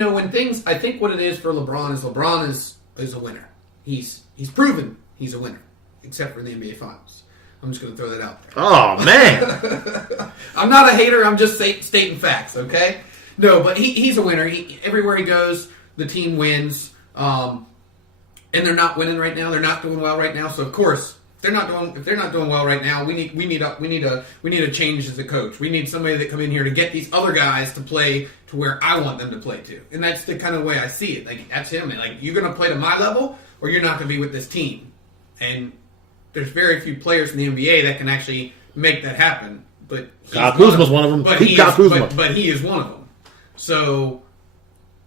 I think what it is for LeBron is a winner. He's proven he's a winner, except for in the NBA Finals. I'm just going to throw that out there. Oh, man. I'm not a hater. I'm just stating facts, okay? No, but he's a winner. Everywhere he goes, the team wins. And they're not winning right now. They're not doing well right now. So, of course, if they're not doing well right now, we need a change as a coach. We need somebody that come in here to get these other guys to play to where I want them to play to. And that's the kind of way I see it. Like, that's him. Like, you're going to play to my level or you're not going to be with this team. And there's very few players in the NBA that can actually make that happen. But Kyle Kuzma's one of them. But he is one of them. So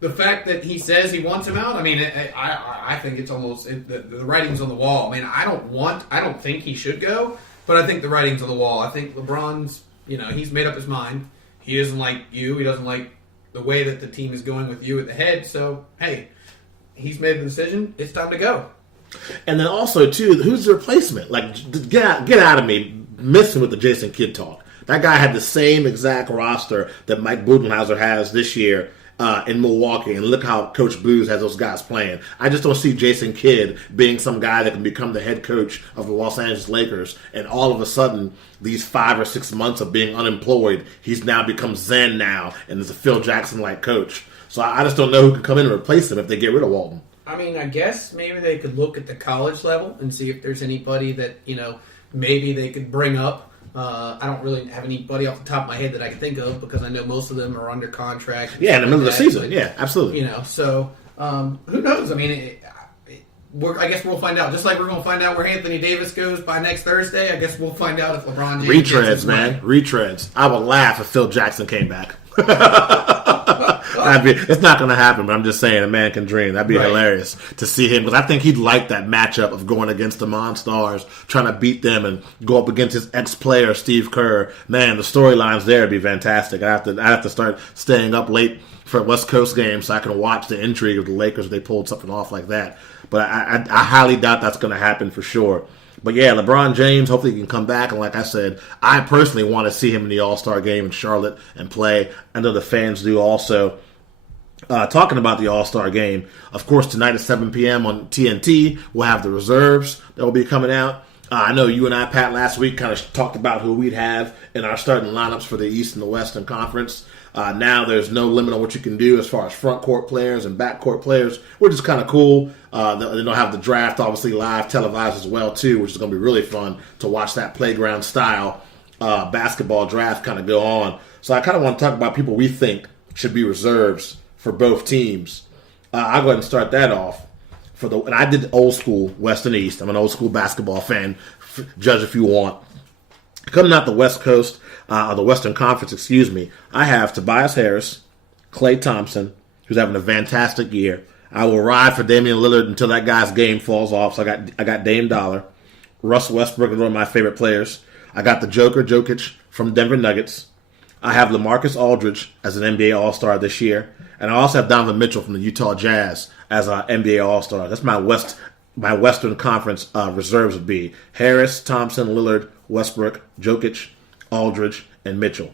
the fact that he says he wants him out, I mean, I think it's almost the writing's on the wall. I mean, I don't think he should go, but I think the writing's on the wall. I think LeBron's, he's made up his mind. He doesn't like you. He doesn't like the way that the team is going with you at the head. So hey, he's made the decision. It's time to go. And then also, too, who's the replacement? Like, get out of me missing with the Jason Kidd talk. That guy had the same exact roster that Mike Budenholzer has this year in Milwaukee, and look how Coach Booz has those guys playing. I just don't see Jason Kidd being some guy that can become the head coach of the Los Angeles Lakers, and all of a sudden, these 5 or 6 months of being unemployed, he's now become Zen now, and is a Phil Jackson-like coach. So I just don't know who can come in and replace him if they get rid of Walton. I mean, I guess maybe they could look at the college level and see if there's anybody that, maybe they could bring up. I don't really have anybody off the top of my head that I can think of because I know most of them are under contract. Yeah, in the middle of the season. But, yeah, absolutely. So who knows? I mean, I guess we'll find out. Just like we're going to find out where Anthony Davis goes by next Thursday, I guess we'll find out if LeBron James retreads, man. Retreads. I would laugh if Phil Jackson came back. It's not going to happen, but I'm just saying a man can dream. That'd be hilarious to see him, because I think he'd like that matchup of going against the Monstars, trying to beat them and go up against his ex-player Steve Kerr. Man, the storylines there would be fantastic. I have to start staying up late for West Coast games so I can watch the intrigue of the Lakers if they pulled something off like that. But I highly doubt that's going to happen for sure. But yeah, LeBron James, hopefully he can come back. And like I said, I personally want to see him in the All-Star game in Charlotte and play. I know the fans do also. Talking about the All-Star game, of course, tonight at 7 p.m. on TNT, we'll have the reserves that will be coming out. I know you and I, Pat, last week kind of talked about who we'd have in our starting lineups for the East and the Western Conference. Now there's no limit on what you can do as far as front court players and back court players, which is kind of cool. They'll have the draft obviously live televised as well too, which is going to be really fun to watch that playground style basketball draft kind of go on. So I kind of want to talk about people we think should be reserves for both teams. I'll go ahead and start that off. And I did old school West and East. I'm an old school basketball fan. Judge if you want. Coming out the West Coast, the Western Conference, I have Tobias Harris, Klay Thompson, who's having a fantastic year. I will ride for Damian Lillard until that guy's game falls off. So I got Dame Dollar. Russell Westbrook is one of my favorite players. I got the Jokic from Denver Nuggets. I have LaMarcus Aldridge as an NBA All-Star this year. And I also have Donovan Mitchell from the Utah Jazz as an NBA All-Star. That's my Western Conference reserves would be Harris, Thompson, Lillard, Westbrook, Jokic, Aldridge, and Mitchell.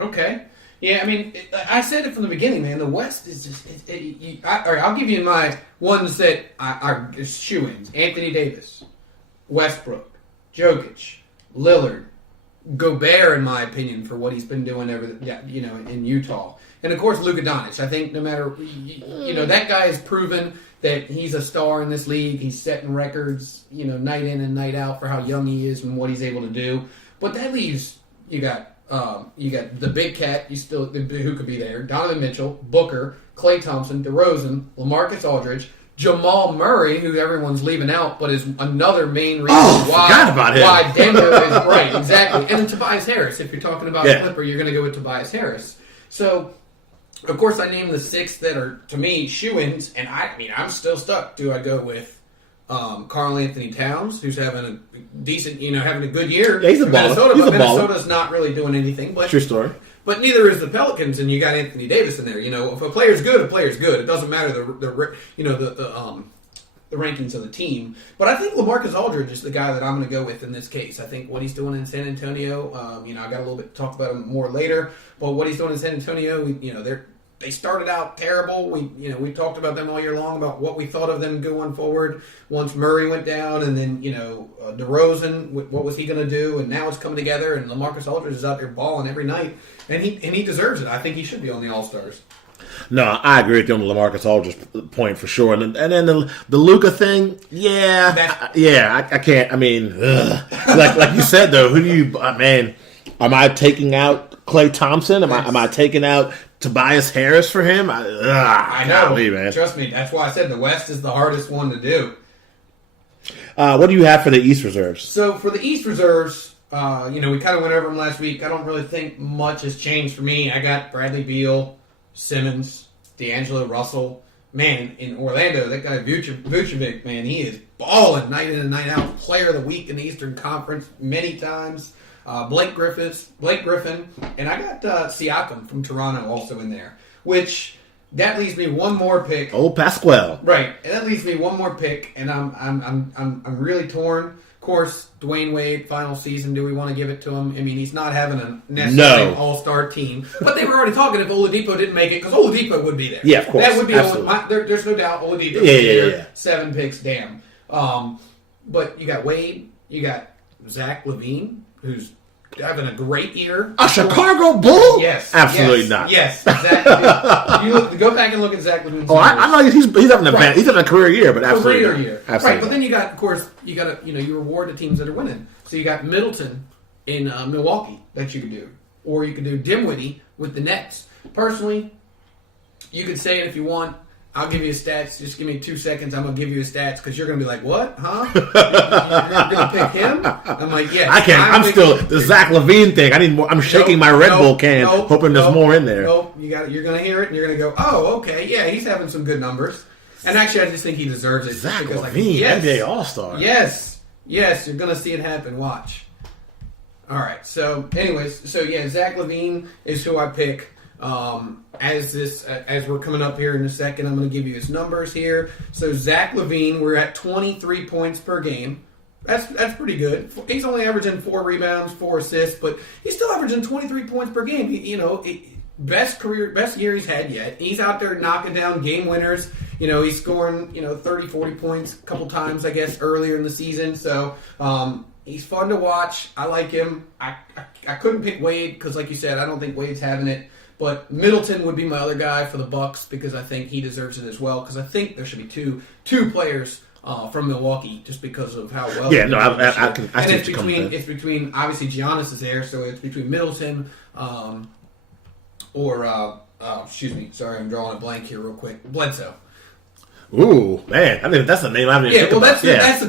Okay. Yeah, I mean, I said it from the beginning, man. The West is just... all right, I'll give you my ones that are shoo-ins. Anthony Davis, Westbrook, Jokic, Lillard, Gobert, in my opinion, for what he's been doing in Utah. And, of course, Luka Doncic. I think no matter... that guy has proven that he's a star in this league. He's setting records, night in and night out for how young he is and what he's able to do. But that leaves... You got the big cat, who could be there, Donovan Mitchell, Booker, Klay Thompson, DeRozan, LaMarcus Aldridge, Jamal Murray, who everyone's leaving out, but is another main reason why Denver is right, exactly. And then Tobias Harris. If you're talking about a Clipper, you're going to go with Tobias Harris. So, of course, I named the 6 that are, to me, shoo-ins, and I'm still stuck. Do I go with Karl Anthony Towns, who's having a decent, having a good year he's a Minnesota, baller. But Minnesota's not really doing anything. But, true story. But neither is the Pelicans, and you got Anthony Davis in there. If a player's good, a player's good. It doesn't matter the rankings of the team. But I think LaMarcus Aldridge is the guy that I'm going to go with in this case. I think what he's doing in San Antonio, I got a little bit to talk about him more later. But what he's doing in San Antonio, they started out terrible. We talked about them all year long about what we thought of them going forward. Once Murray went down, and then DeRozan, what was he going to do? And now it's coming together, and LaMarcus Aldridge is out there balling every night, and he deserves it. I think he should be on the All-Stars. No, I agree with you on the LaMarcus Aldridge point for sure. And then the Luka thing, I can't. I mean, like you said though, who do you? Man, am I taking out Klay Thompson? Am I taking out Tobias Harris for him? I know, golly, man. Trust me. That's why I said the West is the hardest one to do. What do you have for the East reserves? So for the East reserves, we kind of went over them last week. I don't really think much has changed for me. I got Bradley Beal, Simmons, D'Angelo Russell. Man, in Orlando, that guy Vucevic, man, he is balling night in and night out. Player of the week in the Eastern Conference many times. Blake Griffin, and I got Siakam from Toronto also in there. Which that leaves me one more pick. Oh, Pasquale. Right, and that leaves me one more pick, and I'm really torn. Of course, Dwayne Wade, final season. Do we want to give it to him? I mean, he's not having a necessarily all-star team. But they were already talking if Oladipo didn't make it, because Oladipo would be there. Yeah, of course. That would be there's no doubt Oladipo would be there. Yeah. 7 picks, damn. But you got Wade, you got Zach LaVine, who's having a great year. A Chicago Bull? Yes. Absolutely not. Yes, exactly. Go back and look at Zach LaVine's numbers. I know he's having he's having a career year, but absolutely career year. Absolutely right, but then you got, of course, you reward the teams that are winning. So you got Middleton in Milwaukee that you could do. Or you could do Dinwiddie with the Nets. Personally, you could say it if you want. I'll give you his stats. Just give me 2 seconds. I'm going to give you his stats because you're going to be like, what? Huh? You're going to pick him? I'm like, yeah. I can't. I'm still the Zach LaVine thing. I need more. I'm shaking my Red Bull can, hoping there's more in there. Nope. You're going to hear it and you're going to go, oh, okay. Yeah, he's having some good numbers. And actually, I just think he deserves it. Zach LaVine, NBA All-Star. Yes. You're going to see it happen. Watch. All right. So, anyways, Zach LaVine is who I pick. As we're coming up here in a second, I'm going to give you his numbers here. So Zach LaVine, we're at 23 points per game. That's pretty good. He's only averaging 4 rebounds, 4 assists, but he's still averaging 23 points per game. Best year he's had yet. He's out there knocking down game winners. He's scoring 30, 40 points a couple times, I guess, earlier in the season. So he's fun to watch. I like him. I couldn't pick Wade because, like you said, I don't think Wade's having it. But Middleton would be my other guy for the Bucks because I think he deserves it as well. Because I think there should be two players from Milwaukee just because of how well. Yeah, no, I can. And it's between obviously Giannis is there, so it's between Middleton excuse me, sorry, I'm drawing a blank here real quick. Bledsoe. Ooh, man! I mean, that's a name I haven't even think about. That's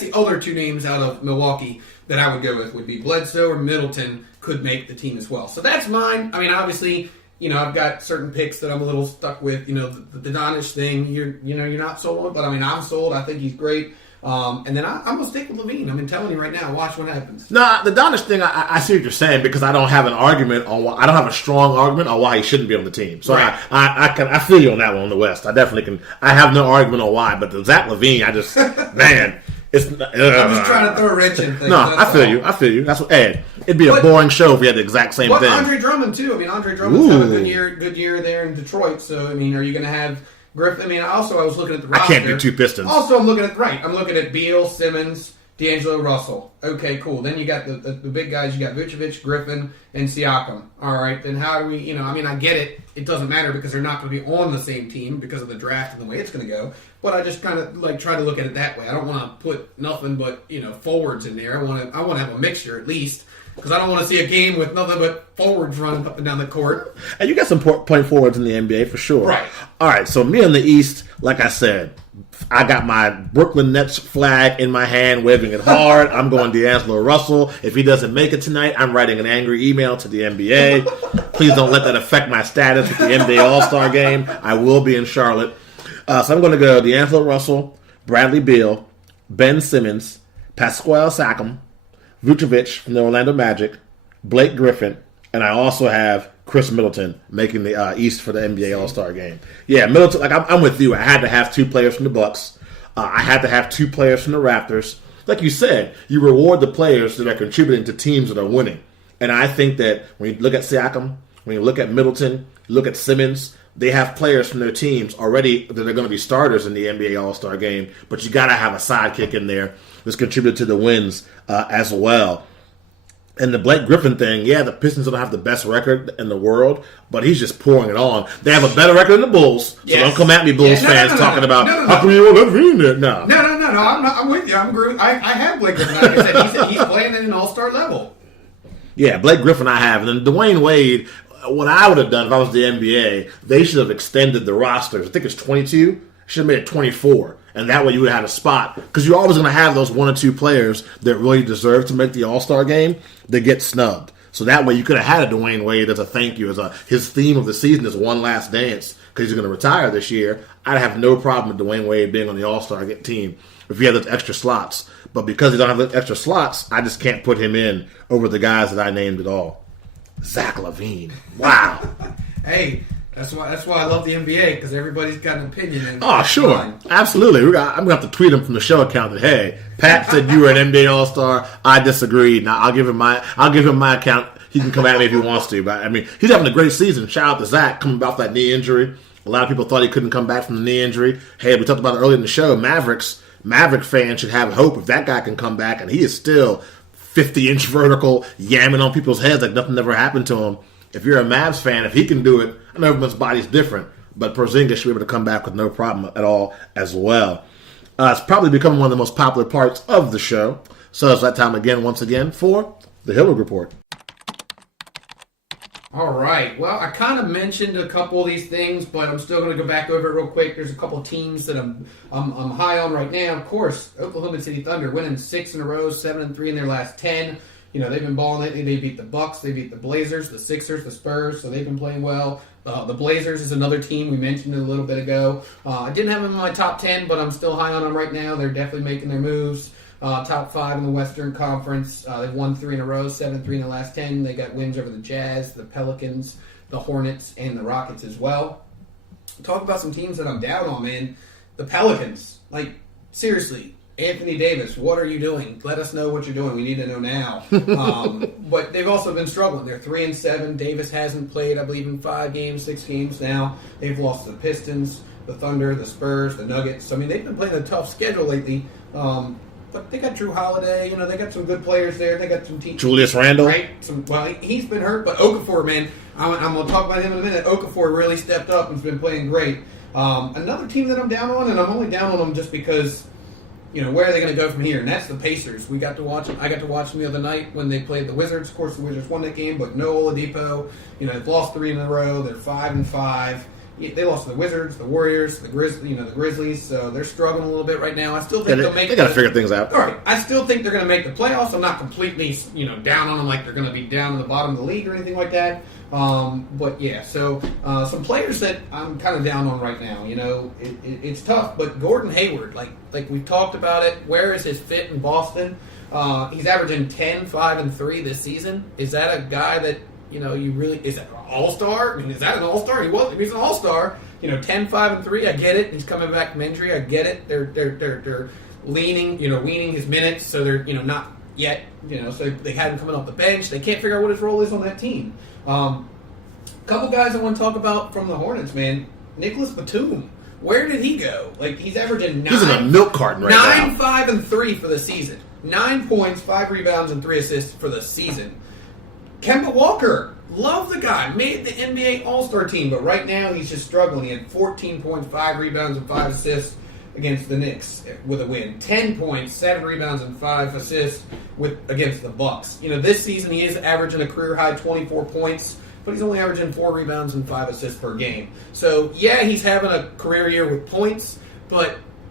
the other 2 names out of Milwaukee that I would go with would be Bledsoe or Middleton could make the team as well. So that's mine. I mean, obviously, I've got certain picks that I'm a little stuck with. The Doncic thing. You're not sold, but I mean, I'm sold. I think he's great. And then I'm gonna stick with LaVine. I'm telling you right now. Watch what happens. No, the Doncic thing. I see what you're saying because I don't have an argument on why. I don't have a strong argument on why he shouldn't be on the team. So right. I feel you on that one on the West. I definitely can. I have no argument on why. But the Zach LaVine, I just man. I'm just trying to throw a wrench in things. No, I feel you. That's what. Ed, it'd be a boring show if we had the exact same thing. Andre Drummond too. I mean, Andre Drummond's had a good year there in Detroit. So I mean, are you going to have Griffin? I mean, I was looking at the roster. I can't do 2 Pistons. Also, I'm looking at Beal, Simmons, D'Angelo Russell. Okay, cool. Then you got the big guys. You got Vucevic, Griffin, and Siakam. All right. Then how do we? I mean, I get it. It doesn't matter because they're not going to be on the same team because of the draft and the way it's going to go. But I just kind of try to look at it that way. I don't want to put nothing but forwards in there. I want to have a mixture at least because I don't want to see a game with nothing but forwards running up and down the court. And you got some point forwards in the NBA for sure. Right. All right. So me in the East, like I said, I got my Brooklyn Nets flag in my hand, waving it hard. I'm going D'Angelo Russell. If he doesn't make it tonight, I'm writing an angry email to the NBA. Please don't let that affect my status with the NBA All-Star Game. I will be in Charlotte. So I'm going to go D'Angelo Russell, Bradley Beal, Ben Simmons, Pasquale Siakam, Vucevic from the Orlando Magic, Blake Griffin, and I also have Chris Middleton making the East for the NBA All-Star Game. Yeah, Middleton. Like I'm with you. I had to have 2 players from the Bucks. I had to have 2 players from the Raptors. Like you said, you reward the players that are contributing to teams that are winning. And I think that when you look at Siakam, when you look at Middleton, Look at Simmons. They have players from their teams already that are going to be starters in the NBA All-Star game, but you got to have a sidekick in there that's contributed to the wins as well. And the Blake Griffin thing, yeah, the Pistons don't have the best record in the world, but he's just pouring it on. They have a better record than the Bulls, so don't come at me, Bulls fans, talking about how come you won't let me in there? No. No. I'm with you. I have Blake Griffin. Like I said, he's playing at an all-star level. Yeah, Blake Griffin I have. And then Dwayne Wade, what I would have done if I was the NBA, they should have extended the rosters. I think it's 22. Should have made it 24. And that way you would have had a spot. Because you're always going to have those one or two players that really deserve to make the All-Star game that get snubbed. So that way you could have had a Dwayne Wade as a thank you. His theme of the season is one last dance because he's going to retire this year. I'd have no problem with Dwayne Wade being on the All-Star team if he had those extra slots. But because he don't have those extra slots, I just can't put him in over the guys that I named at all. Zach LaVine. Wow. Hey, that's why I love the NBA, because everybody's got an opinion. Oh, sure. Absolutely. I'm going to have to tweet him from the show account that, hey, Pat said you were an NBA All-Star. I disagreed. Now, I'll give him my account. He can come at me if he wants to. But, I mean, he's having a great season. Shout out to Zach coming off that knee injury. A lot of people thought he couldn't come back from the knee injury. Hey, we talked about it earlier in the show. Maverick fans should have hope if that guy can come back, and he is still 50-inch vertical, yamming on people's heads like nothing ever happened to him. If you're a Mavs fan, if he can do it, I know everyone's body's different, but Porzingis should be able to come back with no problem at all as well. It's probably become one of the most popular parts of the show. So it's that time once again, for the Hillard Report. All right. Well, I kind of mentioned a couple of these things, but I'm still going to go back over it real quick. There's a couple of teams that I'm high on right now. Of course, Oklahoma City Thunder winning 6 in a row, 7-3 in their last 10. You know, they've been balling lately. They beat the Bucks, they beat the Blazers, the Sixers, the Spurs, so they've been playing well. The Blazers is another team we mentioned a little bit ago. I didn't have them in my top 10, but I'm still high on them right now. They're definitely making their moves. Top 5 in the Western Conference. They've won 3 in a row, 7-3 in the last 10. They got wins over the Jazz, the Pelicans, the Hornets, and the Rockets as well. Talk about some teams that I'm down on, man. The Pelicans. Like, seriously. Anthony Davis, what are you doing? Let us know what you're doing. We need to know now. But they've also been struggling. They're 3-7. Davis hasn't played, I believe, in 6 games now. They've lost to the Pistons, the Thunder, the Spurs, the Nuggets. So, I mean, they've been playing a tough schedule lately. But they got Drew Holiday. You know, they got some good players there. They got some teams. Julius Randle. Right. He's been hurt. But Okafor, man, I'm going to talk about him in a minute. Okafor really stepped up and has been playing great. Another team that I'm down on, and I'm only down on them just because, you know, where are they going to go from here? And that's the Pacers. I got to watch them the other night when they played the Wizards. Of course, the Wizards won that game, but no Oladipo. You know, they've lost 3 in a row. They're 5-5. They lost to the Wizards, the Warriors, the Grizzlies. So they're struggling a little bit right now. I still think they'll make. They got to figure things out. All right, I still think they're going to make the playoffs. I'm not completely, down on them like they're going to be down in the bottom of the league or anything like that. But yeah, so some players that I'm kind of down on right now. You know, it's tough. But Gordon Hayward, like we've talked about it. Where is his fit in Boston? He's averaging 10, 5, and 3 this season. Is that a guy that? You know, is that an all-star? I mean, is that an all-star? He's an all-star. 10, 5, and 3. I get it. He's coming back from injury. I get it. They're weaning his minutes, so they're, not yet, so they had him coming off the bench. They can't figure out what his role is on that team. Couple guys I want to talk about from the Hornets, man. Nicholas Batum. Where did he go? Like, he's averaging 9. He's in a milk carton right now. 9, 5, and 3 for the season. 9 points, 5 rebounds, and 3 assists for the season. Kemba Walker, love the guy, made the NBA All-Star team, but right now he's just struggling. He had 14 points, 5 rebounds, and 5 assists against the Knicks with a win. 10 points, 7 rebounds, and 5 assists against the Bucks. This season he is averaging a career-high 24 points, but he's only averaging 4 rebounds and 5 assists per game. So, yeah, he's having a career year with points,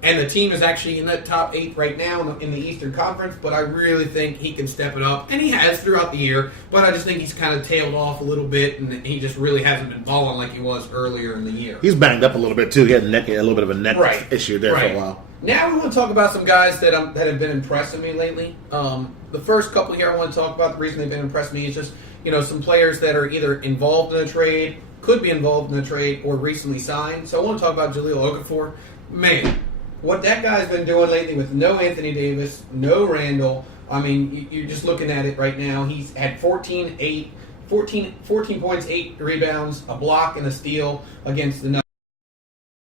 and the team is actually in the top 8 right now in the Eastern Conference, but I really think he can step it up, and he has throughout the year, but I just think he's kind of tailed off a little bit, and he just really hasn't been balling like he was earlier in the year. He's banged up a little bit, too. He had a little bit of a neck issue there for a while. Now we want to talk about some guys that have been impressing me lately. The first couple here I want to talk about, the reason they've been impressing me is just, some players that are either involved in a trade, could be involved in a trade, or recently signed. So I want to talk about Jahlil Okafor. Man, what that guy's been doing lately with no Anthony Davis, no Randall, I mean, you're just looking at it right now. He's had 14, 8, 14 points, 8 rebounds, a block, and a steal against the Nuggets.